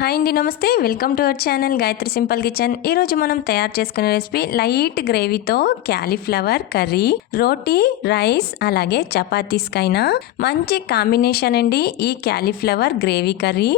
Hi అండి నమస్తే. Welcome to our channel Gayatri simple kitchen. ఈరోజు మనం తయారు చేసుకునే రెసిపీ లైట్ గ్రేవీతో క్యాలీఫ్లవర్ కర్రీ రోటీ రైస్ అలాగే చపాతీస్కైనా. మంచి కాంబినేషన్ అండి ఈ క్యాలీఫ్లవర్ గ్రేవీ కర్రీ.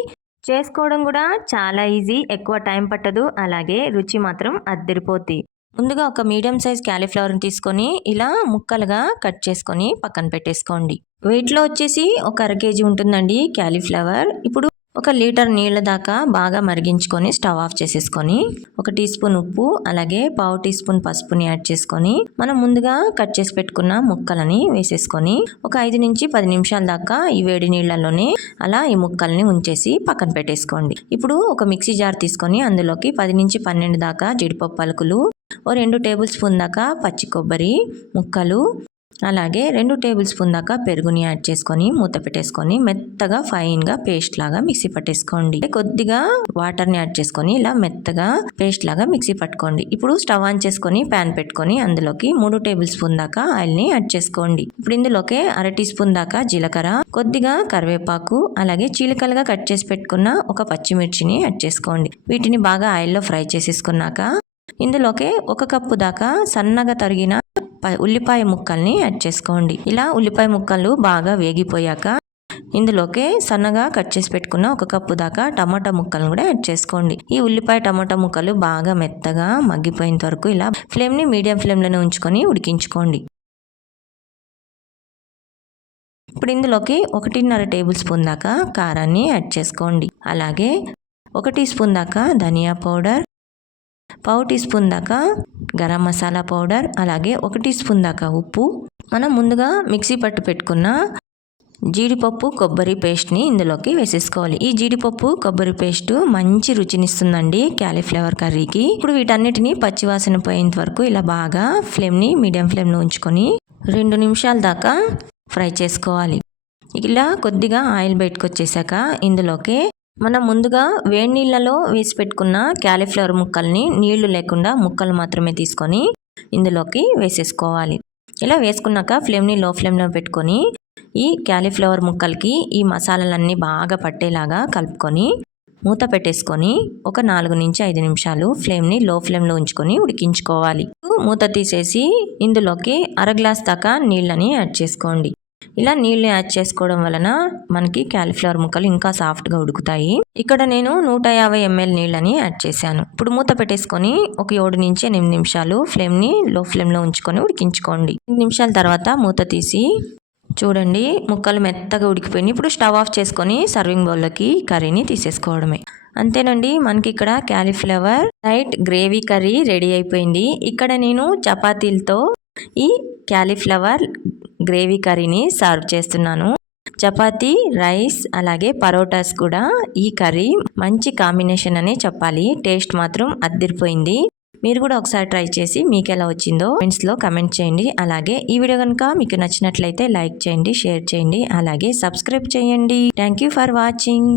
చేసుకోవడం కూడా చాలా ఈజీ ఎక్కువ టైం పట్టదు అలాగే రుచి మాత్రం అద్దరిపోద్ది. ముందుగా ఒక మీడియం సైజ్ క్యాలీఫ్లవర్ని తీసుకొని ఇలా ముక్కలుగా కట్ చేసుకొని పక్కన పెట్టేసుకోండి. వెయిట్లో వచ్చేసి ఒక అర కేజీ ఉంటుందండి క్యాలీఫ్లవర్. ఇప్పుడు ఒక లీటర్ నీళ్ళ దాకా బాగా మరిగించుకొని స్టవ్ ఆఫ్ చేసేసుకొని ఒక టీ స్పూన్ ఉప్పు అలాగే పావు టీ స్పూన్ పసుపుని యాడ్ చేసుకొని మనం ముందుగా కట్ చేసి పెట్టుకున్న ముక్కలని వేసేసుకొని ఒక ఐదు నుంచి పది నిమిషాల దాకా ఈ వేడి నీళ్ళలోనే అలా ఈ ముక్కల్ని ఉంచేసి పక్కన పెట్టేసుకోండి. ఇప్పుడు ఒక మిక్సీ జార్ తీసుకొని అందులోకి పది నుంచి పన్నెండు దాకా జీడిపప్పు పలుకులు ఓ రెండు టేబుల్ స్పూన్ దాకా పచ్చి కొబ్బరి ముక్కలు అలాగే రెండు టేబుల్ స్పూన్ దాకా పెరుగుని యాడ్ చేసుకొని మూత పెట్టేసుకొని మెత్తగా ఫైన్గా పేస్ట్ లాగా మిక్సీ పట్టేసుకోండి. కొద్దిగా వాటర్ని యాడ్ చేసుకొని ఇలా మెత్తగా పేస్ట్ లాగా మిక్సీ పట్టుకోండి. ఇప్పుడు స్టవ్ ఆన్ చేసుకొని ప్యాన్ పెట్టుకొని అందులోకి మూడు టేబుల్ స్పూన్ దాకా ఆయిల్ని యాడ్ చేసుకోండి. ఇప్పుడు ఇందులోకి అర టీ స్పూన్ దాకా జీలకర్ర కొద్దిగా కరివేపాకు అలాగే చీలికలుగా కట్ చేసి పెట్టుకున్న ఒక పచ్చిమిర్చిని యాడ్ చేసుకోండి. వీటిని బాగా ఆయిల్లో ఫ్రై చేసేసుకున్నాక ఇందులోకి ఒక కప్పు దాకా సన్నగా తరిగిన ఉల్లిపాయ ముక్కల్ని యాడ్ చేసుకోండి. ఇలా ఉల్లిపాయ ముక్కలు బాగా వేగిపోయాక ఇందులోకి సన్నగా కట్ చేసి పెట్టుకున్న ఒక కప్పు దాకా టమాటా ముక్కలను కూడా యాడ్ చేసుకోండి. ఈ ఉల్లిపాయ టమాటా ముక్కలు బాగా మెత్తగా మగ్గిపోయేంత వరకు ఇలా ఫ్లేమ్ని మీడియం ఫ్లేమ్లోనే ఉంచుకొని ఉడికించుకోండి. ఇప్పుడు ఇందులోకి ఒకటిన్నర టేబుల్ స్పూన్ దాకా కారాన్ని యాడ్ చేసుకోండి. అలాగే ఒక టీ స్పూన్ దాకా ధనియా పౌడర్ పావు టీ స్పూన్ దాకా గరం మసాలా పౌడర్ అలాగే ఒక టీ స్పూన్ దాకా ఉప్పు. మనం ముందుగా మిక్సీ పట్టు పెట్టుకున్న జీడిపప్పు కొబ్బరి పేస్ట్ని ఇందులోకి వేసేసుకోవాలి. ఈ జీడిపప్పు కొబ్బరి పేస్ట్ మంచి రుచినిస్తుందండి క్యాలీఫ్లవర్ కర్రీకి. ఇప్పుడు వీటన్నిటిని పచ్చివాసన పోయేంత వరకు ఇలా బాగా ఫ్లేమ్ని మీడియం ఫ్లేమ్లో ఉంచుకొని రెండు నిమిషాల దాకా ఫ్రై చేసుకోవాలి. ఇలా కొద్దిగా ఆయిల్ బయటకు వచ్చేసాక ఇందులోకి మనం ముందుగా వేడి నీళ్ళలో వేసి పెట్టుకున్న క్యాలీఫ్లవర్ ముక్కల్ని నీళ్ళు లేకుండా ముక్కలు మాత్రమే తీసుకొని ఇందులోకి వేసేసుకోవాలి. ఇలా వేసుకున్నాక ఫ్లేమ్ని లో ఫ్లేమ్లో పెట్టుకొని ఈ క్యాలీఫ్లవర్ ముక్కలకి ఈ మసాలాలన్నీ బాగా పట్టేలాగా కలుపుకొని మూత పెట్టేసుకొని ఒక నాలుగు నుంచి ఐదు నిమిషాలు ఫ్లేమ్ని లో ఫ్లేమ్లో ఉంచుకొని ఉడికించుకోవాలి. మూత తీసేసి ఇందులోకి అర గ్లాస్ దాకా నీళ్ళని యాడ్ చేసుకోండి. ఇలా నీళ్ళు యాడ్ చేసుకోవడం వలన మనకి క్యాలీఫ్లవర్ ముక్కలు ఇంకా సాఫ్ట్గా ఉడుకుతాయి. ఇక్కడ నేను నూట యాభై ఎంఎల్ నీళ్ళని యాడ్ చేశాను. ఇప్పుడు మూత పెట్టేసుకొని ఒక ఏడు నుంచి ఎనిమిది నిమిషాలు ఫ్లేమ్ని లో ఫ్లేమ్లో ఉంచుకొని ఉడికించుకోండి. ఎనిమిది నిమిషాల తర్వాత మూత తీసి చూడండి ముక్కలు మెత్తగా ఉడికిపోయినాయి. ఇప్పుడు స్టవ్ ఆఫ్ చేసుకొని సర్వింగ్ బౌల్లోకి కర్రీని తీసేసుకోవడమే. అంతేనండి మనకి ఇక్కడ cauliflower light gravy curry ready అయిపోయింది. ఇక్కడ నేను చపాతీలతో ఈ క్యాలీఫ్లవర్ గ్రేవీ కర్రీని సర్వ్ చేస్తున్నాను. చపాతీ రైస్ అలాగే పరోటాస్ కూడా ఈ కర్రీ మంచి కాంబినేషన్ అనే చెప్పాలి. టేస్ట్ మాత్రం అద్దరిపోయింది. మీరు కూడా ఒకసారి ట్రై చేసి మీకు ఎలా వచ్చిందో లో కమెంట్ చేయండి. అలాగే ఈ వీడియో కనుక మీకు నచ్చినట్లయితే లైక్ చేయండి షేర్ చేయండి అలాగే సబ్స్క్రైబ్ చేయండి. Thank you for watching.